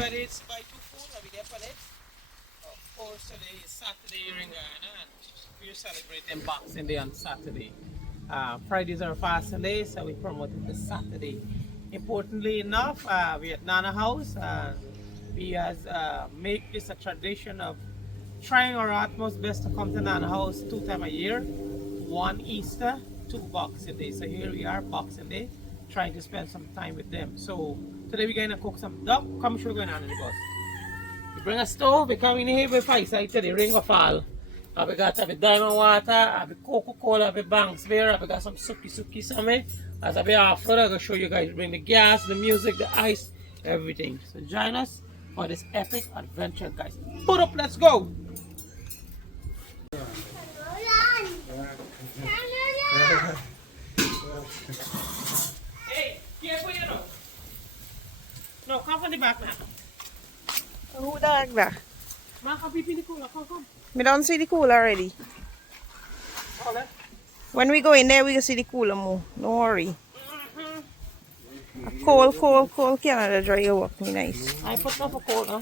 whether it's buy two food or we there for it. Of course, today is Saturday here in Ghana and we're celebrating Boxing Day on Saturday. Fridays are fasting day, so we promoted the Saturday. Importantly enough, we at Nana House. We has make this a tradition of trying our utmost best to come to Nana House 2 times a year. One Easter, 2 Boxing Day. So here we are, Boxing Day, trying to spend some time with them. So today we're going to cook some duck. Come show going on in the bus. We bring a stove, we come in here with fireside to the ring of fall. We got a diamond water, a Coca-Cola, a Banks beer, we got some suki something. As I be after, I'm going to show you guys, bring the gas, the music, the ice, everything. So join us for this epic adventure, guys. Put up, let's go! Hey, careful you know. No, come from the back now. Who dog that? Ma, come peep in the cooler, come. We don't see the cooler already. Hold it. When we go in there, we can see the cooler more. Don't worry. A cold Canada dry you work me nice. I put off a cold, huh?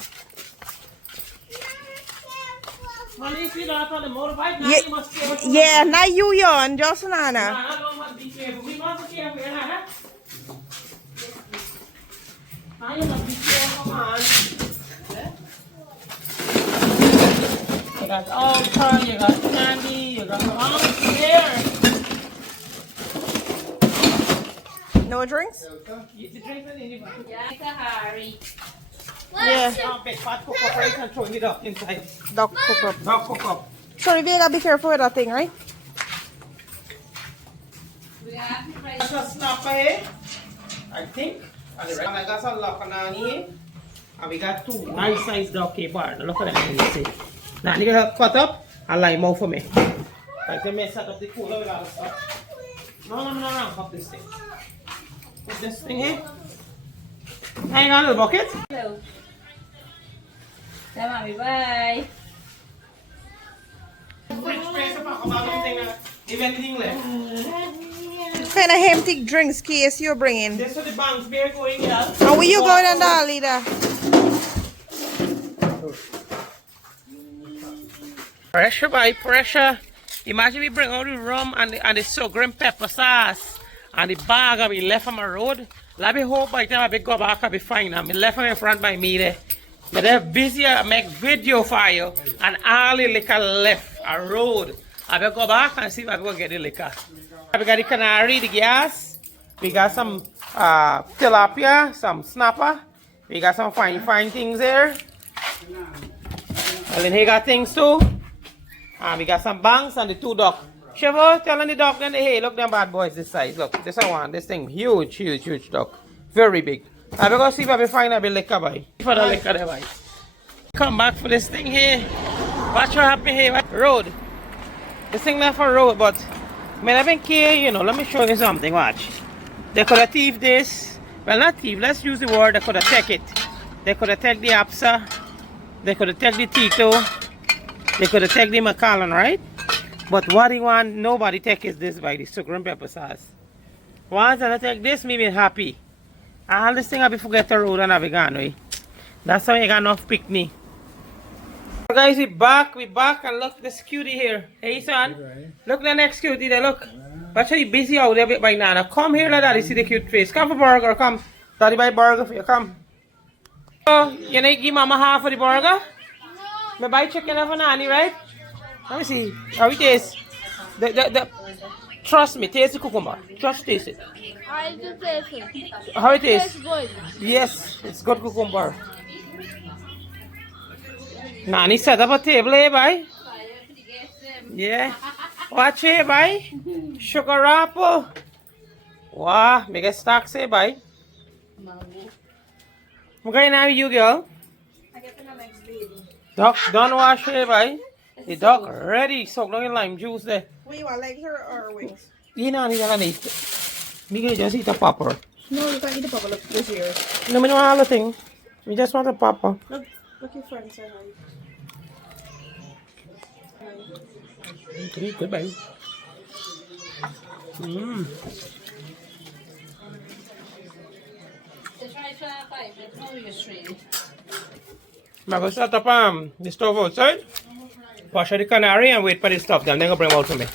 Money, if you don't on the motorbike, now you must care. Yeah, not you yawn, just Nana. Nah, I don't want to be careful. We must be careful, huh? Now you must be careful, man. You got alcohol, you got candy, you got all here. No drinks? You drink anything? Yeah, it's a hurry. Yeah. Oh, big fat cook up right and throwing it up inside. Duck cook up. Dog cook up. Sorry, we gotta be careful with that thing, right? We have to try That's a snapper here, I think. And I got some lock on Nanny here. And we got two nice size duck here bar. Now look at that, you see. Nanny gonna help cut up and lime out for me. Like they may set up the cooler with all the stuff. No, up this thing. Put this thing here. Hang on to the bucket. Hello. Say mommy bye. Fridge space about something if anything left. What kind of empty drinks case you bringing? This is the Banks beer going here. And where you going and all leader? Pressure by pressure. Imagine we bring out the rum and the sugar and pepper sauce and the bag and we left on my road. Let me hope by the time I go back I'll be fine. I left them in front by me there. But they're busy, I make video for you and all the liquor left a road. I will go back and see if I can get the liquor. We got the canary, the gas. We got some tilapia, some snapper. We got some fine things there. And then he got things too. And we got some banks and the two duck. Shiver, telling the duck then hey, look them bad boys this size. Look, this one, this thing, huge duck. Very big. I will go see if I will find a bit liquor by. For the liquor there by. Come back for this thing here. Watch what happened here. Road. This thing left for road, but I don't care, you know. Let me show you something. Watch. They could have thieved this. Well, not thief. Let's use the word. They could have taken it. They could have taken the Apsa. They could have taken the Tito. They could have taken the Macallan, right? But what they want, nobody take is this by the sugar and pepper sauce. Once I take this, me be happy. All this thing I be forget the road and I be gone, right? That's how you got enough picnic. So guys, we back and look this cutie here. Hey son, look the next cutie there, look. Watch how you busy out there a bit by now. Come here like daddy, see the cute face. Come for burger, come. Daddy buy burger for you, come. So, you need to give mama half of the burger? No. Me buy chicken for Nanny, right? Let me see. How it taste? Trust me, taste the cucumber. Just taste it. I just taste it. How it tastes? It's good. Yes, it's good cucumber. Nanny set up a table here, bye. Yeah. Watch here, bye. Sugar apple. Wow, make a stack say, bye. Okay, now you girl. I get the next baby. Duck done wash here, bye. The duck ready. Soak down in lime juice there. What you want, legs or wings? You know, you don't need it. Me can just eat a popper. No, you can't eat the papa. Look, this here. No, me don't want all the thing. We just want a popper. Look your friend say hi. Okay, goodbye. try five. Let's know you're straight. I'm going to start up the stove outside. Wash out the canary and wait for the stuff. Then they're going to bring them out to me.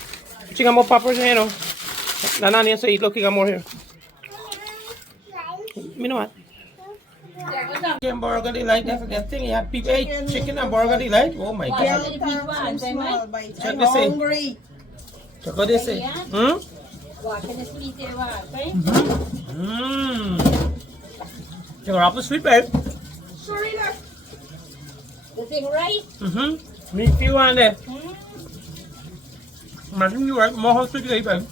Chicken more poppers here, you know. The nanny so eat looking more here. You know what? Yeah, what's up? Chicken burger delight, that's a good thing. You had people ate chicken and burger delight. Oh my Yeah. god. Small bites. Check I'm this in. hungry. Check out this. Hmm? What can you sweet say what, right? Mmm. Check out the sweet babe. Sorry, that. The thing right? Mm-hmm. Me feel on there. Imagine you right more sweet babe.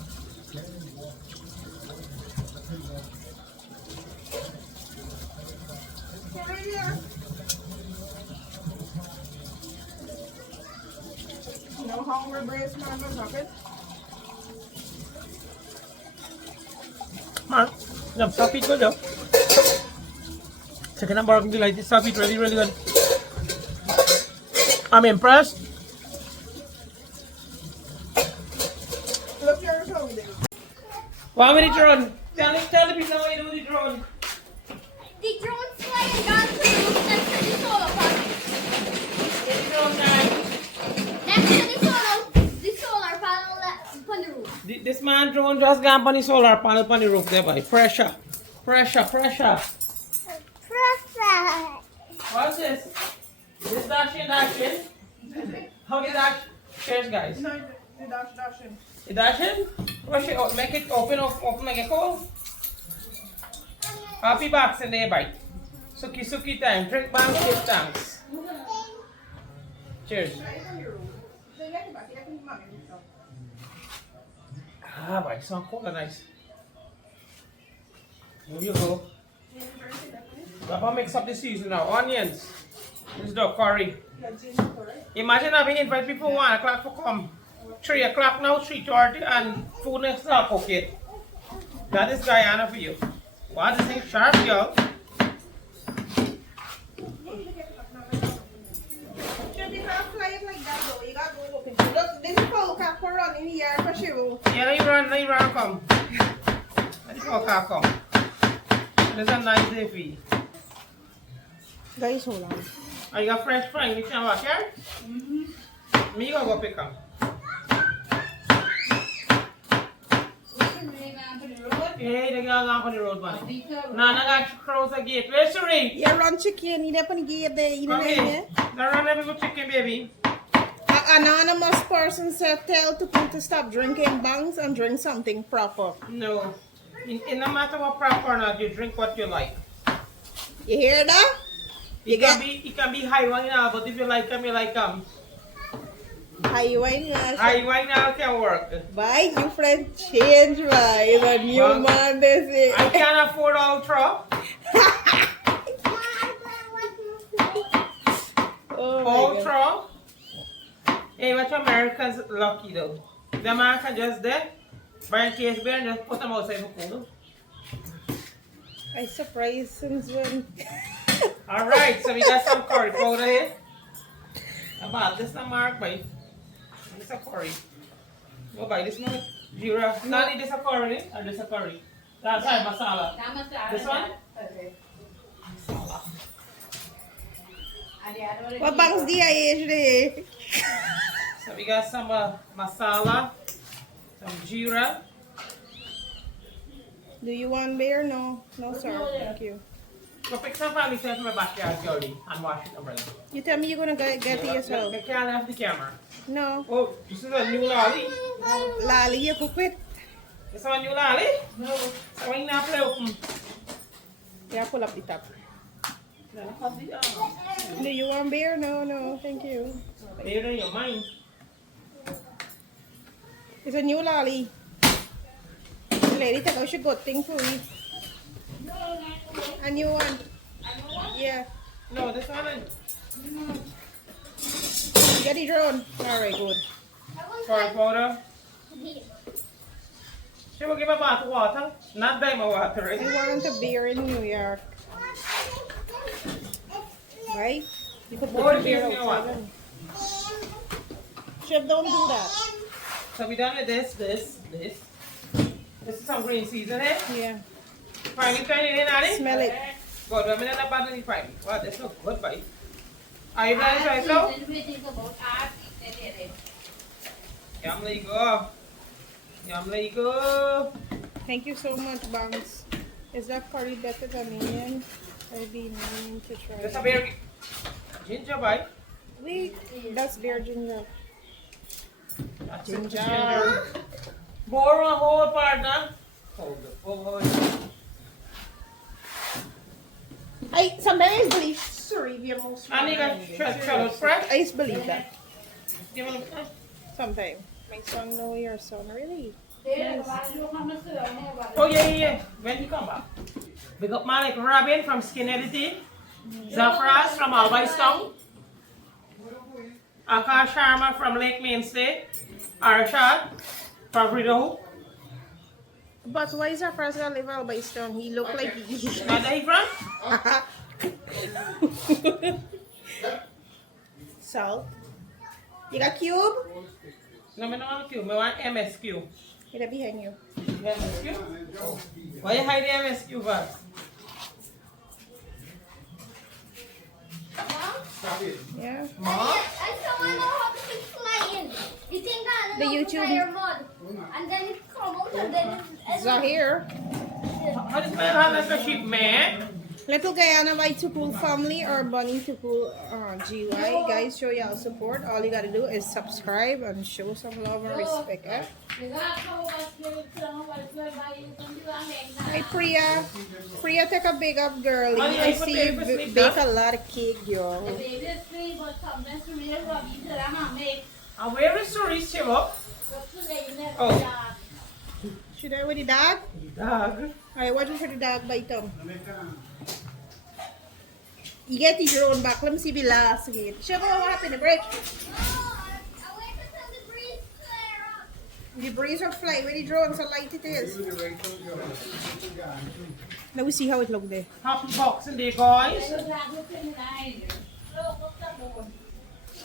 No hungry brace, man. Pocket. Man, the stuff is good though. Chicken and burger delight, this stuff is really, really good. I'm impressed. Look your phone, dude. Wow, with the drone. Tell the people how you do the drone. The drone's flying down to the roof next to the solar panel. Get the drone guy. Next to the solar panel on the roof. This man drone just gone on the solar panel on the roof there, boy. Pressure. Pressure, pressure. Pressure. What's this? This dashing. How did that change, guys? No, the dashing. The dashing? Rush it out, make it open, make it cold. Happy box in there, bite. Suki time. Drink bang, give thanks. Cheers. Ah, boy, some cold and nice. Here you go. Papa mix up the season now. Onions. This is the curry. Imagine having invite people 1 o'clock to come. 3 o'clock now, 3:30, and food next up, okay. That is Guyana for you. What is it? Sharp, girl. Should you not fly it like that though? You gotta go open. Look, this fowl cat for running here for sure. Yeah, let you run, come. Let the car come. This is a nice day for you. Guys, hold on. Oh, you got fresh fries, you can walk here? Me gonna go pick them. Hey, they got on the road, buddy. Nana got crows a gate. Where's Sheree? You run chicken, you up on the gate there, you know Come there. here. They run every good chicken, baby. An anonymous person said tell people to stop drinking bangs and drink something proper. No. In no matter what proper or not, you drink what you like. You hear that? It can be high wine now, but if you like them, you like them. High wine, guys. High wine now can work. Bye, you friend change, right? A new Well, man, they say. I can't afford Ultra. Oh my God. Ultra. Hey, what Americans lucky though. The American just there, buy a case beer and just put them outside for cool. I surprised since when. Alright, so we got some curry powder here. About this is a mark, boy. This is a curry. Go buy this one. Jira. Nanny, this is a curry, or this is a curry? That's right, masala. This one? Okay. Masala. What bangs the age today? So we got some masala, some jira. Do you want beer? No. No, sir. Thank you. Go pick some family stuff from my backyard, Jody, and wash it, umbrella. You tell me you're gonna get it yourself. I can't have the camera. No. Oh, this is a new lolly. Lali, you cook it. This is a new lolly? No. So when you not play open. Yeah, pull up the top. Then I have the Do you want beer? No, no. Thank you. beer in your mind. It's a new lolly. The lady thought I should go thing for you. A new one. Yeah. No, this one is You got the drone. Alright, good. curry powder. She will give a bath of water. Not buy my water, I right? want a beer in New York. Right? You could What put the is beer this new outside. one? Chef, don't do that. So we done with this. This is some green seasoning. Yeah. Finally turn it in, Nanny. Smell it. Good, I mean, not bad in the fry. Wow, that's not good, bite. Are you ready to try so? Yum, let you go. Yum, let you go. Thank you so much, Bangs. Is that curry better than Indian? I've been meaning to try. That's a very ginger bite. Wait, that's beer ginger. That's Ginger. More a whole partner. Hold the I sometimes believe cerebrium. And you got shallot fresh. I used to believe that. Give me Sometimes. My son know your son really. Oh yeah. When he come back. We got Malik Robin from Skin Editing. Zafras from Albistown. Akash Sharma from Lake Mainstay. Arshad from Rideau. But why is our first guy live out by stone? He look like he. Where are you from? Salt. You got cube? No, I don't want Q. I want MSQ. It'll behind you. MSQ? Why you hide the MSQ first? Yeah. Mom? I still want to know how to fix flying. You think that The YouTube- flyer mud, and then it come out and then it's Zahir. How does my hand like a sheep, man? Little Guyana by Tupul family or Bunny Tupul GY. Guys, show y'all support. All you gotta do is subscribe and show some love and respect. Eh? Hi Priya. Priya, take a big up, girlie. I see you bake a lot of cake, yo. And where is the reach him up? Oh. Should I with the dog? Dog. Alright, what is for the dog bite him? You get the drone back. Let me see if he lasts again. Sugar, what happened? The bridge? Oh, I wait until the breeze clear up. The breeze will fly where the drone so light it is. Let me see how it look there. Happy boxing day, guys.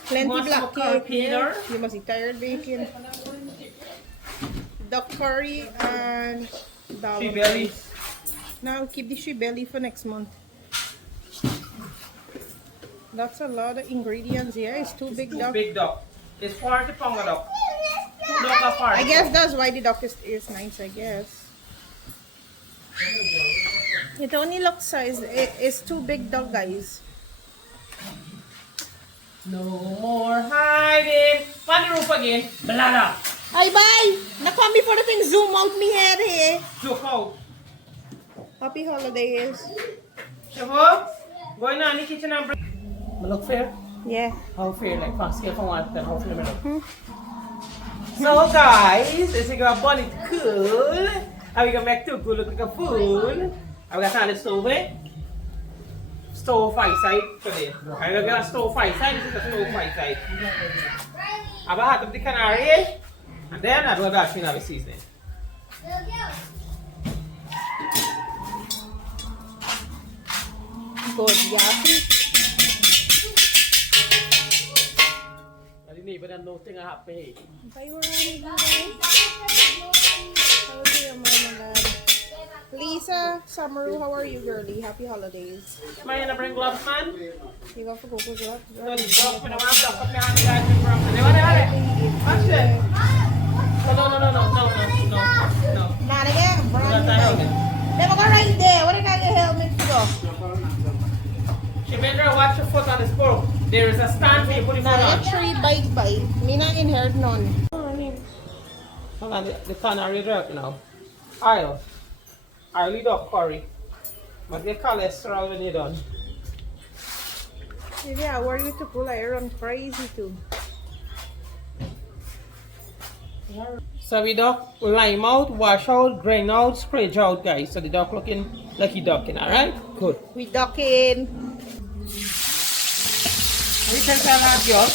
Plenty Want black some cake. Peter? You must be tired baking. Duck curry and dal. She belly. Now keep the she belly for next month. That's a lot of ingredients here. It's too big duck. Big duck. It's 40 pound of duck. Duck of 40 I guess pound. that's why the duck is nice, I guess. It only looks size. It's too big duck, guys. No more hiding. On the roof again. Bladder. Ay, bye! Nakam before the thing zoom out me head here. Zoom out. Happy holidays. Shavo, going on in the kitchen and bring. Look fair? Yeah. How fair? Like, fast scale from 1 to 10. How fair me look? So, guys, this is going to burn it cool. And we're going to make too cool look like a fool. And we're going to turn the stove in. Stove five side today. I'm going to get a stove five side. This is the stove five side. I'm going to have the canary. And then I'm going to dash in the seasoning. Good, Yaki. And the neighbor doesn't know thing I have to pay. Bye, Ronnie. How was your mom and dad? Lisa, Samaru, how are you, girlie? Happy holidays. Am I going to bring gloves, man? You got to go for gloves? Don't drop me. I want to drop me on the guys in front of me. What the hell? Watch it. No. Not again, brand new helmet. bike. Never go right there. What did I get helmet to go? She better watch your foot on the sport. There is a stand for you put your foot Now on. get 3 bike bite. Me not inherit none. Hold on, the canary drop now. Oil. Oily duck curry. But the cholesterol when you're done. Yeah, I worry to pull iron crazy too. So we duck lime out, wash out, drain out, spray out, guys. So the duck looking like he ducking, alright? Good. We ducking. We can tell that girl.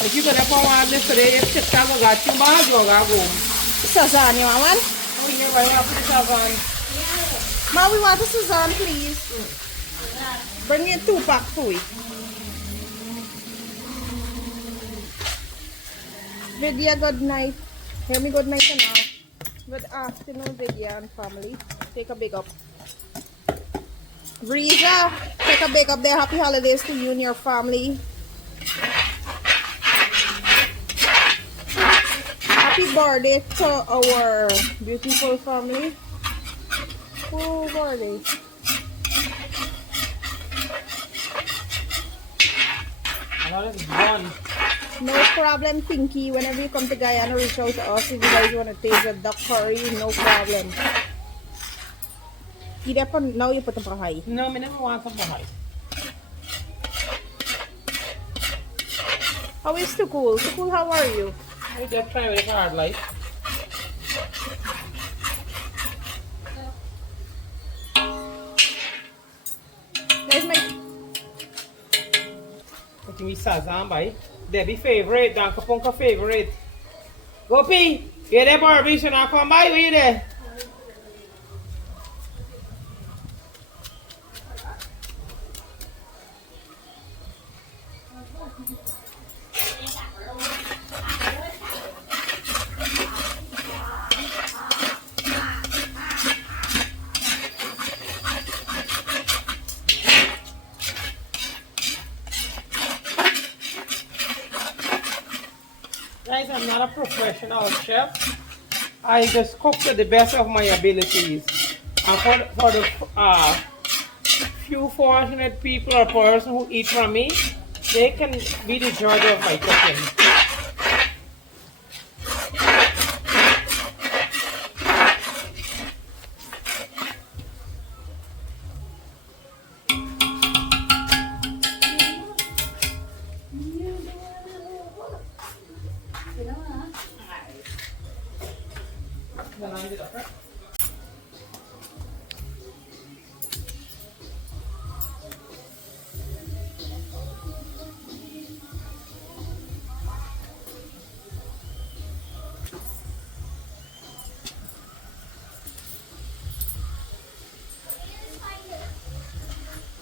If you're gonna go on this today, if you can't go got you bad, you're gonna go. Suzanne, you want one? Oh, you're going to put it on. Ma, we want a Suzanne, please. Bring me a 2-pack for it. Vidya, good night. Hear me good night for now. Good afternoon, Vidya and family. Take a big up. Breeza, take a big up there. Happy holidays to you and your family. Happy birthday to our beautiful family. Oh, birthday. Another one. No problem, Pinky. Whenever you come to Guyana, reach out to us if you guys want to taste the duck curry. No problem. Now you put the high. No, I never want some high. How is Tukul? Tukul, how are you? I just try with hard life. Guys, my Putting me sazam by. Debbie favorite, Danka Punka favorite. Gopi, you there, Barbie? Should I come by? Where you there? Guys, I'm not a professional chef. I just cook to the best of my abilities. And for the few fortunate people or person who eat from me, they can be the judge of my cooking.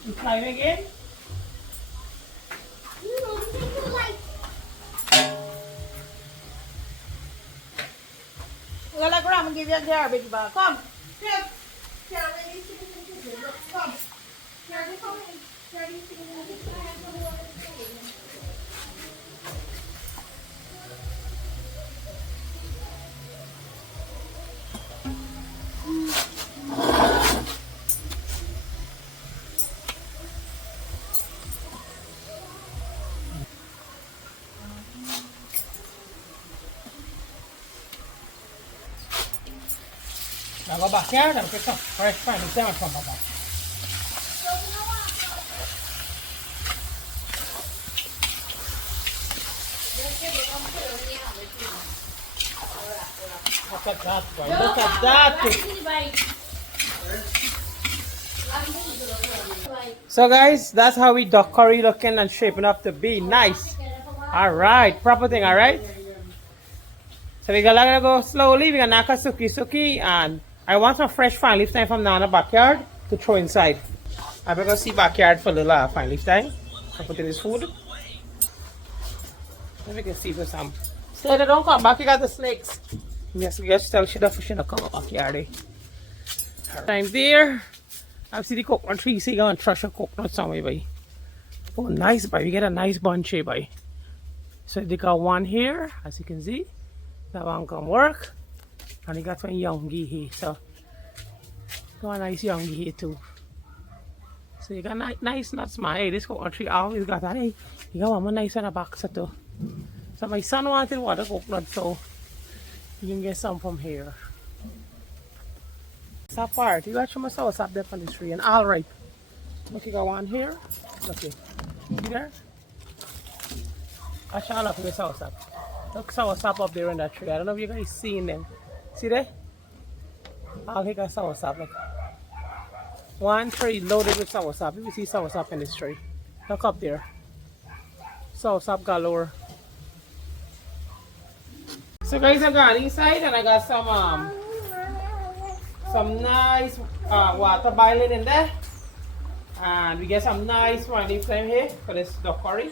You try it again? Lola Graham, give you a garbage bag. Come. Come. Come. Now go back here and get some fresh fine salmon from my back. Look at that, boy. Look at that. So guys, that's how we duck curry looking and shaping up to be. Nice. Alright, proper thing, alright? So we're gonna go slowly, we're gonna knock a suki and I want some fresh fine leaf thyme from Nana backyard to throw inside. I'm gonna see backyard for a little fine leaf thyme. I put in this food. Then we can see for some. Stay there, don't come back, you got the snakes. Yes, we just tell she the fish in the come backyard. Time there. I see the coconut tree, so you're gonna thrush a coconut somewhere, boy. Oh, nice, boy. We get a nice bunch here, boy. So they got one here, as you can see. That one can work. And you got one youngie here. So got a nice youngie here too. So you got nice nuts, man. Hey, this coconut tree always got that. Hey, you got one nice on the back so too. So my son wanted water coconut, so you can get some from here. Sap part. You got some sour sap there on the tree and all ripe. Look, you got one here. Look here. See there? I shall look at the sour sap. Look, sour sap up there in that tree. I don't know if you guys seen them. See there? All here got sour sap. Look. One tree loaded with sour sap. You see sour sap in this tree. Look up there. Sour sap galore. So guys, I got inside and I got some nice water boiling in there. And we get some nice one leaf thyme here for this duck curry.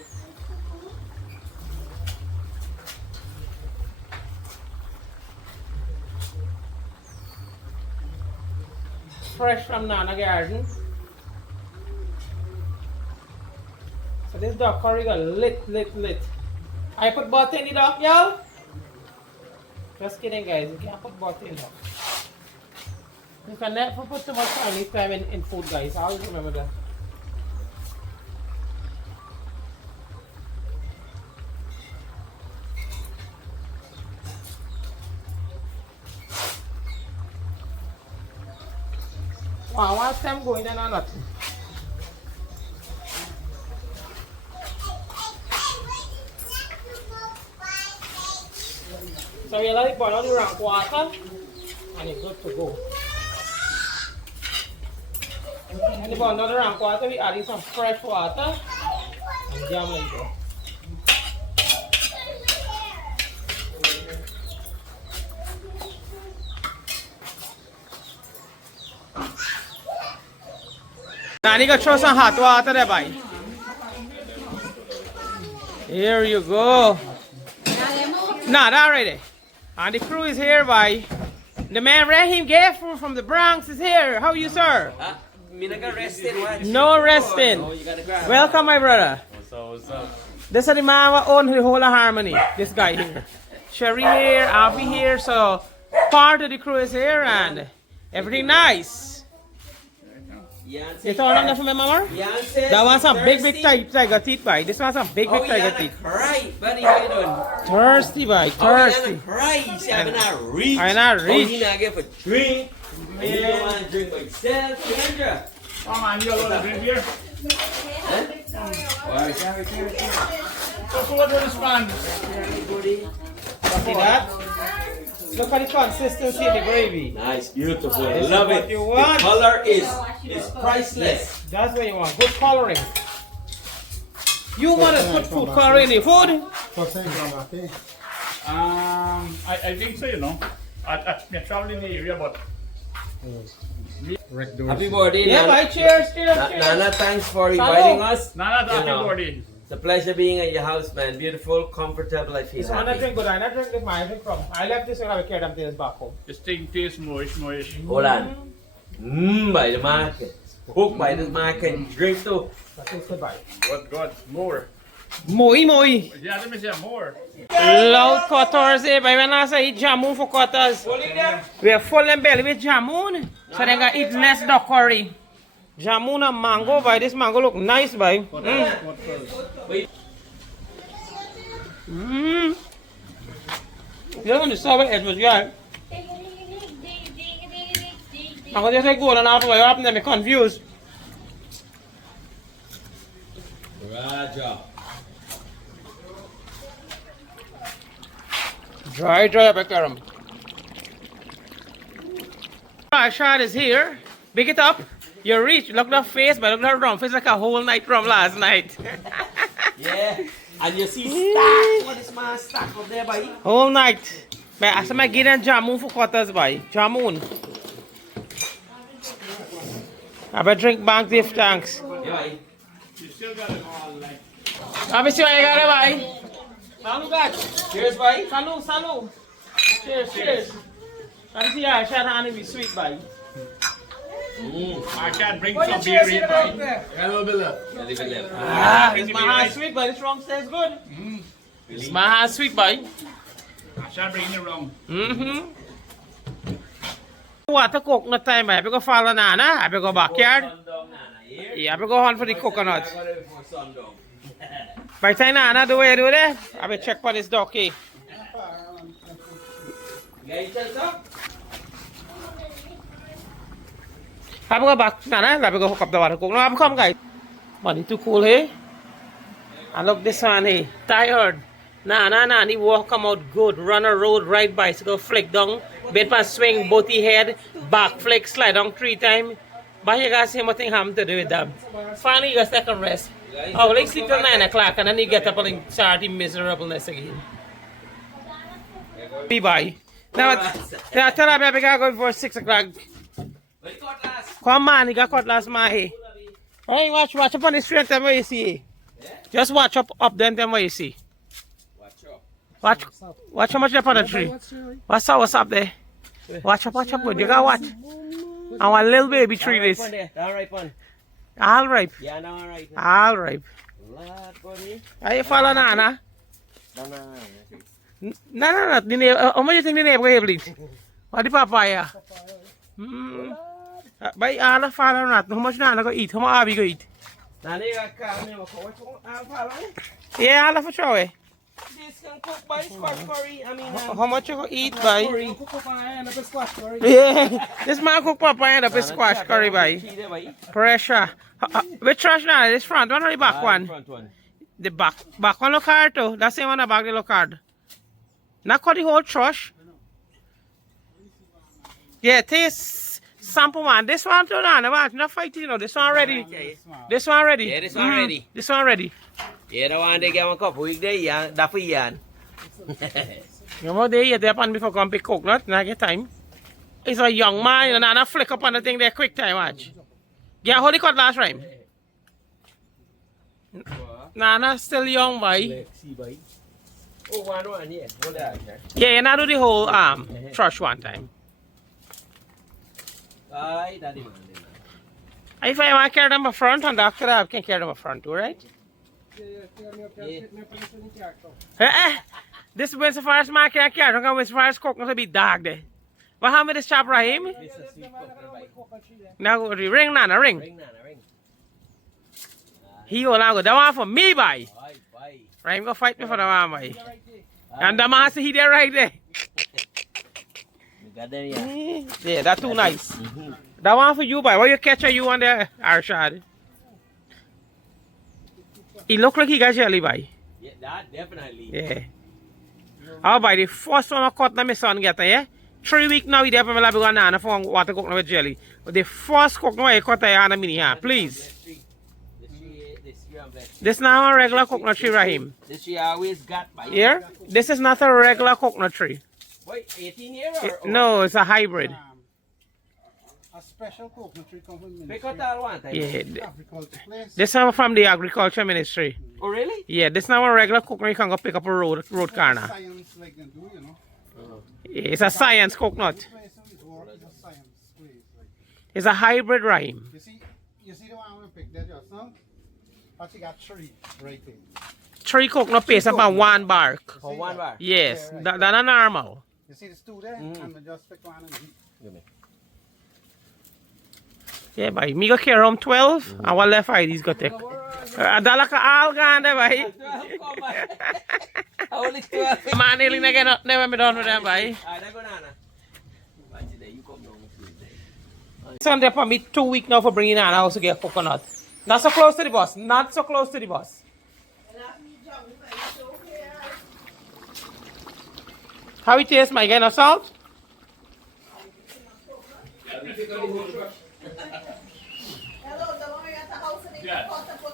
Fresh from Nana garden. But this dog curry got lit. I put butter in the dog, yo? Just kidding, guys. You can't put butter in dog. You can never put too much time in food, guys. Always remember that. Wow, what's time going on or nothing? So you let it boil on around water and it's good to go. And the boil on around water, we adding some fresh water and jam like that. Nanny gonna throw some hot water there, boy. Here you go. Nah, that already. And the crew is here, boy. The man Rahim Gaffur from the Bronx is here. How are you, sir? No resting. Welcome, my brother. What's up? This is the man who owns the whole of Harmony. This guy here. Sherry here, Avi here. So part of the crew is here and everything nice. You thought enough for me, mama? That was some big tiger teeth, boy. This one's some big tiger teeth. Right, buddy, how you doing? Thirsty, boy. Thirsty. Right, you see, I'm not rich. I'm not rich. You not get for drink. And you don't want to drink myself, Kendra. Oh man, you got a drink here? So what was this man? See that? Look at the consistency of the gravy. Nice, beautiful. I This is love what it. you want. The color is priceless. That's what you want. Good coloring. You want to put food coloring in your food? I think so, you know. I travel in the area, but Happy birthday, Yeah, Nana. boy. Cheers, cheers, cheers. Nana, thanks for inviting us. Nana, You happy know, birthday. It's a pleasure being at your house, man. Beautiful, comfortable. I feel This one I happy. drink good. I not drink this one. I drink from. I left this one. I will carry them things back home. This thing tastes moish. Hold on. By the market. Cook by the market and drink too. That is goodbye. God, more. Moi. Yeah, let me say more. Loud cutters, eh? But when I say eat jamun for cutters, we are full and belly with jamun. So they gonna eat less duck curry. Jamun and mango, boy. This mango look nice, boy. You don't understand what it was, yeah. I'm gonna just go on after I happen to be confused. Raja. Dry up, Karam. Shot is here. Big it up. You reach. Look at the face, but look at the rum. Face like a whole night from last night. Yeah. And you see stack. What is my stack up there, buddy? Whole night. But I said, I get them jamun for quarters, boy. Jamun. I better drink bank diff tanks. Yeah, buddy. You still got it all like. Let me see what I got, boy. Salut, guys. Cheers, buddy. Salut. Cheers. Let me see how I shot honey be sweet, boy. I can't bring Put some your cheers beer in in, the buddy. there. A little bit left. A little left. It's my heart sweet, but this rum tastes good. It's my heart sweet, boy. I can't bring it wrong. Water coconut time, I go follow Nana. I go backyard. Yeah, I go hunt for the coconut. By the time Nana do what you do there, I will check for this donkey. I go back, Nana. I go hook up the water coconut. I come, guys. Money too cool, hey? I love this one, hey. Tired. Nanny walk come out good. Run a road, ride bicycle, flick down. Bed pass swing, booty head, back flick, slide down 3 times. But you guys see what thing happen to do with them. Finally, you guys take a rest. Oh, like sleep till 9 o'clock and then you get up and start the miserableness again. Bye. Now tell her baby I go before 6 o'clock. Come on, you got cutlass, my hey. Hey, watch up on the street and what you see. Just watch up then what you see. Watch how much they on the tree. What's up there? Watch up good. You got what? Our little baby tree this. All right, one. All ripe. Yeah, no, all right. All ripe. Lad, buddy. Are you follow Nana? Banana. No. The neighbor, how much you think the neighbor will bleed? What the papaya? By all follow not. How much Nana go eat? How much Abby go eat? Nanny got carne. I'll follow. Yeah, all of it show. This can cook by squash curry. I mean, How much you go eat by? curry. Yeah, this man cook papaya and up his squash curry by. Pressure. Which trash now? This front one or the back one? Front one. The back one look hard too. That's the same one the back they look hard. Not cut the whole trash. Yeah, taste sample man. This one too now. Not fighting, you know. This one ready. This one ready. Yeah, this one ready. This one ready. Yeah, the one they get one couple weeks there, yeah. That's for Ian. You know they eat their pan before come pick coconut. Not get time. It's a young man, you know, not flick up on the thing there quick time, watch. Yeah, hold the cutlass right. Nana still young, boy. Oh, one, yeah. Hold that, okay. Yeah, you not do the whole trash one time. Aye, daddy man. If I want to carry them up front, and after that I can carry them up front too, right? This went so far as my carry, don't go as far as coconut to be dark there. What happened with this chop, Rahim? Now ring, Nana, ring. Ring, Nana, ring. He will now go. That one for me, boy. Bye, bye. Rahim go fight me for the one, boy. And the man say he there right there. You got them, yeah. Yeah, that's too nice. That one for you, boy. What you catch you on there, Arshad? He look like he got jelly, boy. Yeah, that definitely. Yeah. Oh, boy, the first one I cut my son get, yeah? 3 weeks now, he there for me lab banana for water coconut with jelly. But the first coconut I cut on a mini hand, please. This now a regular coconut tree, Rahim. This she always got by Here? This is not a regular coconut tree. Wait, 18 year or? No, it's a hybrid. A special coconut tree comes from Pick up that one time. Yeah. agriculture place. This is from the agriculture ministry. Oh, really? Yeah, this now a regular coconut you can go pick up a road corner. Science like them do, you know. Yeah, it's a science coconut. Place is work, just science place. Like. It's a hybrid, Rahim. You see the one we picked there just now? Actually got 3 right there. 3 coconut paste upon 1 bark. For one bar. Yes, Yeah, right. that's not normal. You see the 2 there? And we just pick one and eat. Give me. Yeah, boy. Me go carry home 12, and what left ID's go take. That's like a all gone there, boy. 12, come on. Only 12. Man, nearly never me done with them, boy. Alright, go Nana. Watch it there, you come down with it. Sunday for me 2 weeks now for bringing Anna house to get coconut. Not so close to the bus. Not so close to the bus. How it tastes, my guy? No salt?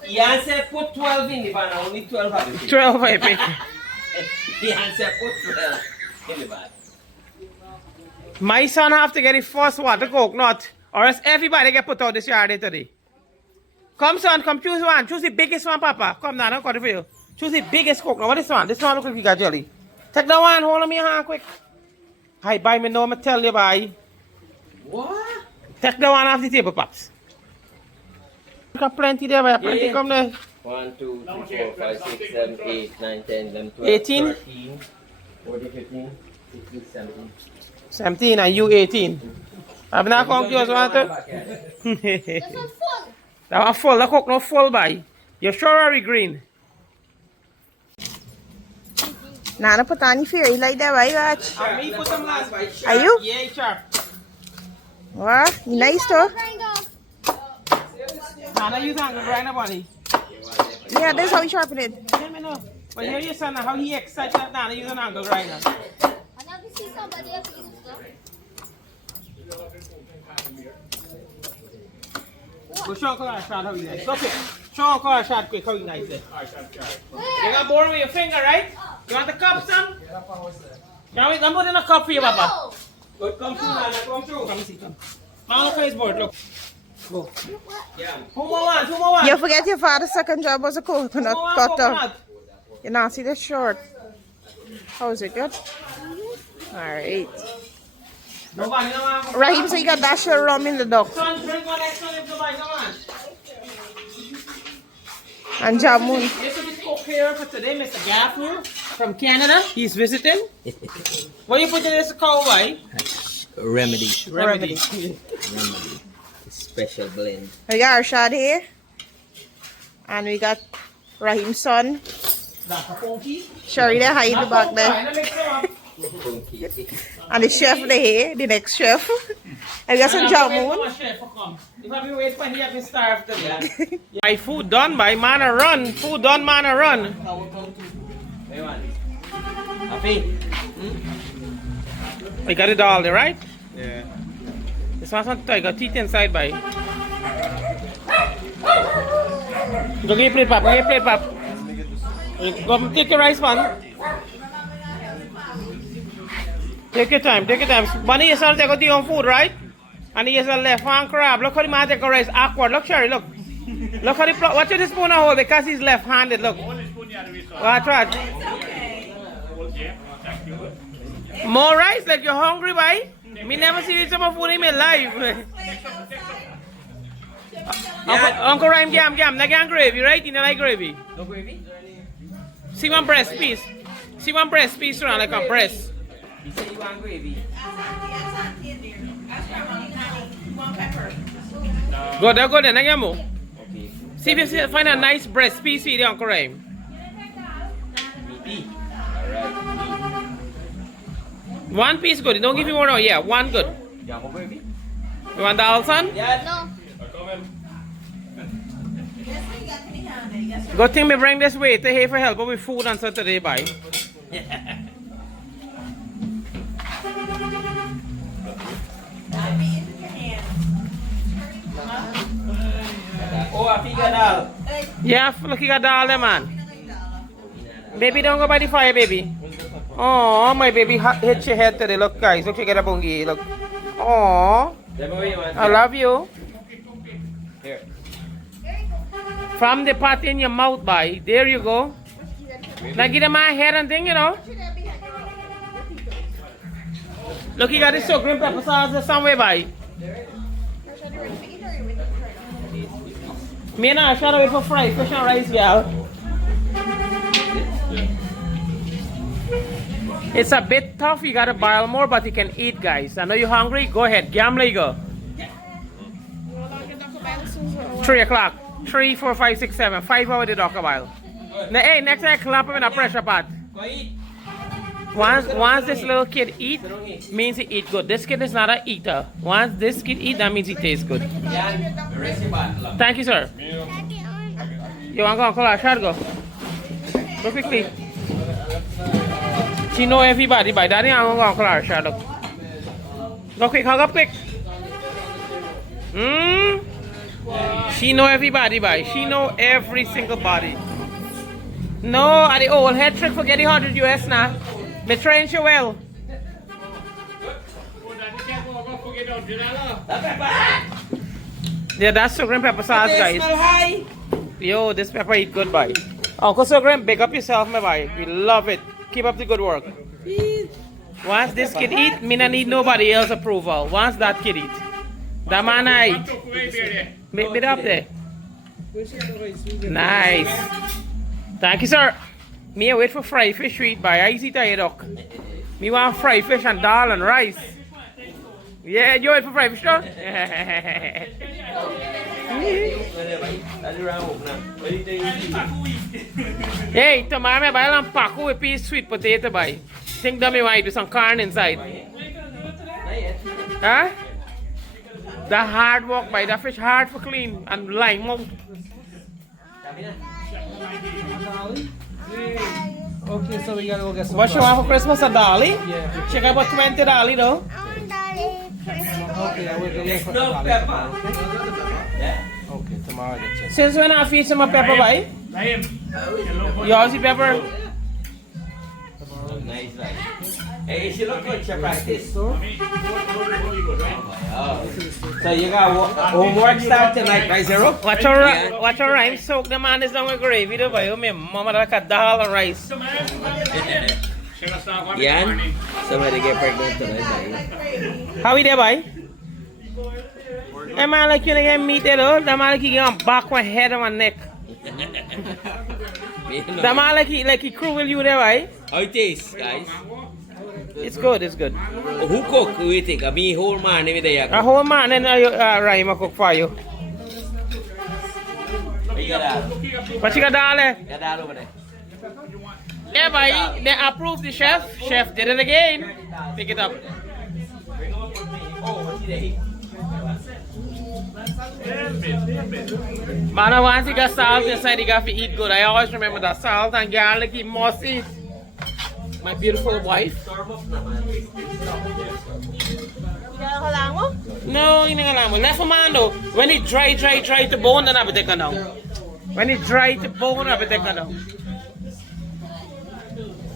Ian said put 12 in the van, only 12 have it. 12 I pick. Ian said put 12 in the van. My son have to get the first water coconut, or else everybody get put out this yard today. Come son, come choose one. Choose the biggest one, Papa. Come now, I'll cut it for you. Choose the biggest coconut. What is this one? This one look like you got jelly. Take that one, hold on me hand quick. Hi, buy me now, I'm tell you bye. What? Take that one off the table, Pops. You got plenty there, boy. Plenty Yeah. come there. 1, 2, 3, 4, 5, 6, 7, 8, 9, 10, 11, 12, 18? 13, 14, 15, 16, 17. 17 and you 18. I'm not confused, want to? This one's full. That one full, the coconut full, boy. Your strawberry green. Nana put on your fairy like that, right, watch? Me put them last, boy. Are you? Yeah, sharp. What? You nice though? Grinder. Nana use angle grinder, bunny. Yeah, this is how you sharpen it. Let me know. But hear your son how he excited that Nana use an angle grinder. I never see somebody else use stuff. Go show Uncle Arshad how he nice. Go quick. Show Uncle Arshad quick how he nice there. You got born with your finger, right? You want the cup, son? Can we come put in a cup for you, Papa? No. Good, come through, Nana. Come through. Come see, come. Man, look at his board, look. Go. Yeah. Two more ones, two more ones. You forget your father's second job was a coconut Two more ones, cutter. coconut. You now see the short. How is it good? Alright. Nobody, no one. Rahim, so you got dash your rum in the duck. Son, drink one extra if nobody, come on. And jamun. This is the cook here for today, Mr. Gaffney from Canada. He's visiting. What do you put in this cow, boy? Remedy. Remedy. Special blend. We got Arshad here. And we got Rahim's son. That's a funky. Sherry there hide in the back there. And the chef there here, the next chef. And we got some jamun. If I be wait for here, I be starved to death. My food done, by man a run. Food done, man a run. Happy? We got it all there, right? Yeah. This one's not tiger teeth inside, by. Go get plate, pap. Go get plate, pap. Go take your rice, man. Take your time, take your time. Bunny, you start to take your own food, right? And he has a left hand crab. Look how the man take a rice awkward. Look, Sherry, look. Look how the watch the spoon hold because he's left handed. Look. Watch, watch. More rice, like you're hungry, boy. Me never see this much food in my life. Uncle Rhyme, jam. Like gravy, right? You don't like gravy? No gravy? See one breast piece. See one breast piece around like a breast. You say you want gravy? Go there, Nagamu. Okay. See if you find a nice breast piece here, Uncle Rhyme. Meaty. Alright. One piece good. Don't give me more now. Yeah, one good. You want more gravy? You want the Alson? Yeah. No. Good thing me bring this waiter here for help with food and stuff today, bye. Oh, I figured out. Yeah, look, you got doll there, man. Baby, don't go by the fire, baby. Oh, my baby hit your head today. Look, guys. Look, you get a bungie. Look. Oh, I love you. Here. From the pot in your mouth, bye. There you go. Now give them my hair and thing, you know. Look, you got this so green pepper sauce somewhere, bye. Me and I shall wait for fried fish and rice, girl. It's a bit tough. You gotta boil more, but you can eat, guys. I know you're hungry. Go ahead. Gamble, go. 3 o'clock. 3, 4, 5, 6, 7. 5 hours the doctor while. Now, hey, next time clap him in a pressure pot. Go eat. Once this little kid eat, means he eat good. This kid is not an eater. Once this kid eat, that means he tastes good. Thank you, sir. You want to go, Uncle Ashad, go. Go quickly. She know everybody by daddy. I'm going to go, Uncle Ashad. Go quick, hug up quick. She know everybody by. She know every single body. No, at the old head trick for getting 100 US now. Me train you well. Yeah, that's sugar and pepper sauce, guys. Yo, this pepper eat good, boy. Uncle Sugar, big up yourself, my boy. We love it. Keep up the good work. Once this kid eat, me not need nobody else approval. Once that kid eat. That man I eat. Make it up there. Nice. Thank you, sir. Me wait for fried fish to eat by. I eat it, duck. Me want fried fish and dal and rice. Yeah, you wait for fried fish, sir? Hey, tomorrow I buy some paku with piece sweet potato by. Think that me want do some corn inside. Huh? The hard work by the fish hard for clean and lime out. Okay, so we gotta go get some. What you want for Christmas, a dolly? Yeah. Check out about $20 though. Okay, I will get for No pepper. Okay, tomorrow I get you. Since when I feed some pepper by? You also pepper? Nice, nice. Hey, she look good. She practice. So you got homework start tonight, right, Zero? Watch your rhyme. Soak the man is down with gravy though, by me. Mama like a dal and rice. Yan? Somebody get pregnant tonight, How we there, boy? That man like you get meat there though. That man like you get on back, one head, and one neck. The man like he cruel you there, right? How it tastes, guys? It's good, it's good. Who cook? Who you think? Me whole man every day. A whole man and Rhyme cook for you. You got that? What you got darling? Got that over there. Yeah, boy, they approved the chef. Chef did it again. Pick it up. Man, once he got salt inside, he got to eat good. I always remember that salt and garlic, he must eat. My beautiful wife. No, you don't left for man though. When it dry to bone, then I will take it down. When it dry to bone, I will take it down.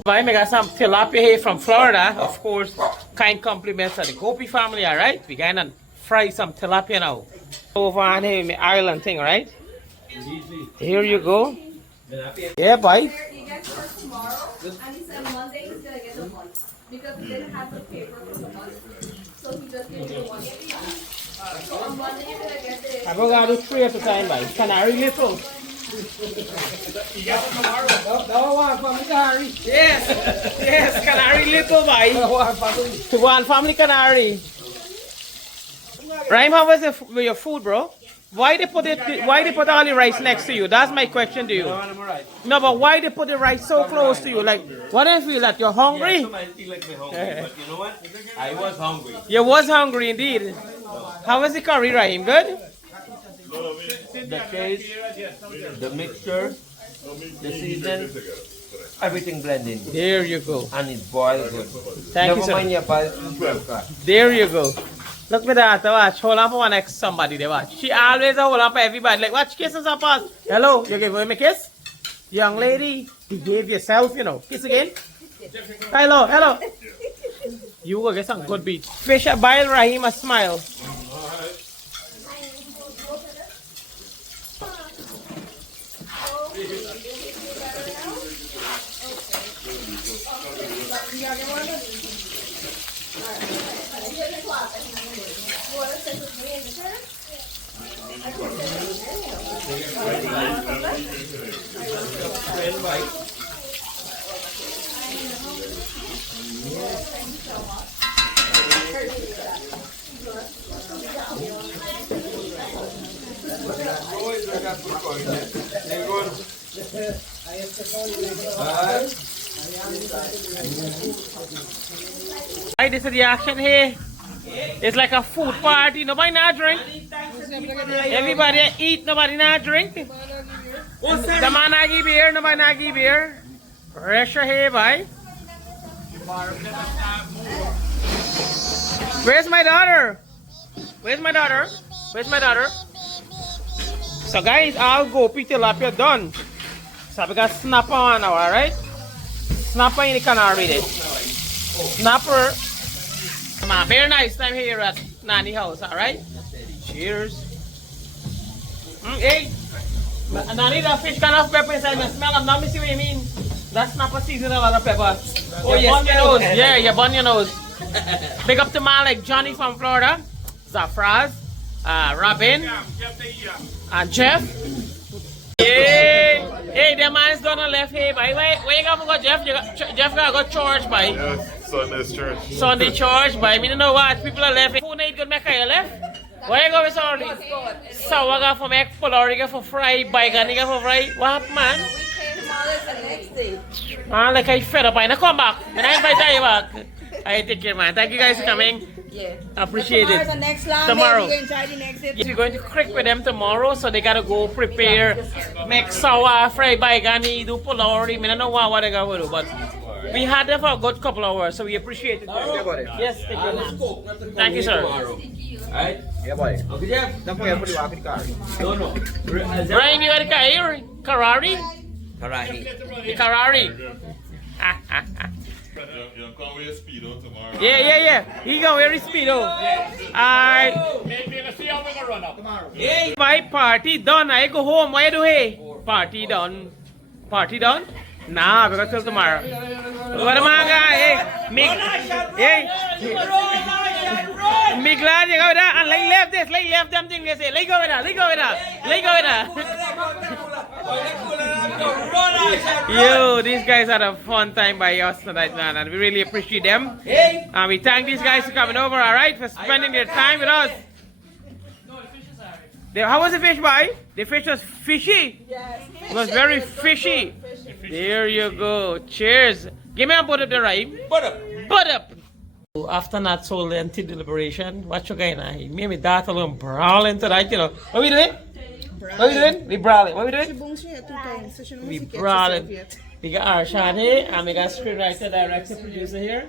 I got some tilapia here from Florida, of course. Kind compliments of the Gopi family, alright? We gonna fry some tilapia now. Over on here in the island thing, right? Here you go. Yeah, boy. He gets for tomorrow, and he said Monday he's gonna get the money because he didn't have the paper for the money, so he just gave me the one. So on Monday you're gonna get the. I'm gonna do 3 at a time, boy. Canary little. That one family canary. Yes, canary little, boy. To one family canary. Rhyme, how was it with your food, bro? Why they put all the rice next to you? That's my question to you. No, but why they put the rice so close to you? Like, what if you feel that you're hungry? Yeah, sometimes feel like me hungry, but you know what? I was hungry. You was hungry indeed. How was the curry, Rhyme? Good? The taste, the mixture, the season, everything blended. There you go. And it boiled good. Thank you, sir. Never mind your bad. There you go. Look at that, watch. Hold on for one next somebody, they watch. She always hold on for everybody. Like, watch, kisses up us. Hello, you give me a kiss? Young lady, behave yourself, you know. Kiss again. Hello, hello. You will get some good beats. Fish at Bile Rahim a smile. Right, this is the action here. It's like a food party. Nobody not drink. Everybody eat. Nobody not drink. The man not give beer. Nobody not give beer. Pressure here, boy. Where's my daughter? Where's my daughter? Where's my daughter? So guys, I'll go pick tilapia done. So we got snapper on now, alright? Snapper in the canary there. Snapper. Come on, very nice time here at Nanny house, alright? Cheers. Hey, Nanny, the fish can have pepper inside. I smell them. Now me see what you mean. That snapper season a lot of pepper. Oh, you burn your nose. Yeah, you burn your nose. Big up to man like Johnny from Florida, Zafraz, Robin, and Jeff. Yeah. Hey, the man is gonna left here, boy. Where you gonna go, Jeff? Jeff gotta go church, boy. Yes, Sunday's church. Sunday church, boy. Me don't know what people are left. Food ain't good, make you left. Where you go, Miss Orly? So I got for make polori, for fry, bacon, for fry. What, man? Man, like I fed up, I ain't come back. And I invite you back. I take care, man. Thank you guys for coming. Yeah. Appreciate it. The next land, Tomorrow. we enjoy the next day. Yes, we're going to crick with them tomorrow, so they gotta go prepare, make sour, fry baigani, do polori. I don't know what they gotta do, but we had them for a good couple of hours, so we appreciate it. Yes, thank you. Thank you, sir. Alright? Yeah, boy. Okay, Jeff? Don't forget to put the walk in the car. No. Ryan, you got a car? Karari? Karahi. The Karari. You come with your speedo tomorrow. Yeah. He gonna wear his speedo. Alright. Let's see how we're gonna run up. Hey, my party done. I go home. Why do hey? Party done. Party done? Nah, we got till tomorrow. What am I guy? Hey, me glad you go with that and left them thing they say. Let go with that. Yo, these guys had a fun time by us tonight, man, and we really appreciate them. And we thank these guys for coming over, alright, for spending their time with us. How was the fish, boy? The fish was fishy. Yes. It was very fishy. There you go. Cheers. Give me a butt up the rhyme. Butt up. Butt up. After not so lengthy deliberation, what you going on? He made me dart alone brawling tonight, you know. What we doing? What we doing? We brawling. What we doing? We brawling. We got Arshan here, and we got screenwriter, director, producer here.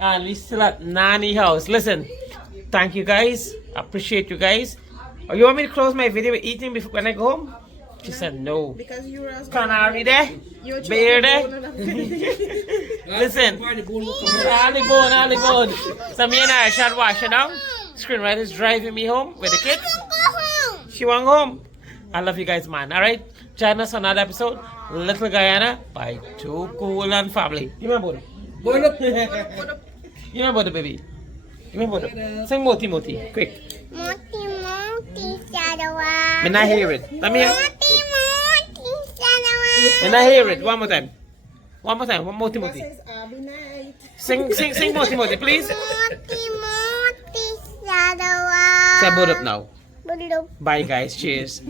And we still at Nanny house. Listen, thank you guys. Appreciate you guys. Oh, you want me to close my video with eating before when I go home? She said no. Because you were asking. Canary there? Bear there? Listen. All the bone. So me and I shall wash it down. Screenwriter's driving me home with the kids. She want home. I love you guys, man. Alright? Join us on another episode. Little Guyana by Too Cool and Family. Give me a bottle. Give me a bottle, baby. Give me a bottle. Sing Moti Moti. Quick. Moti Moti Sadawa. May not hear it. Let me hear it. Moti Moti Sadawa. May not hear it. One more time. One more time. One Moti Moti. Sing Moti Moti, please. Moti Moti Sadawa. Say both up now. Bulub. Bye, guys. Cheers.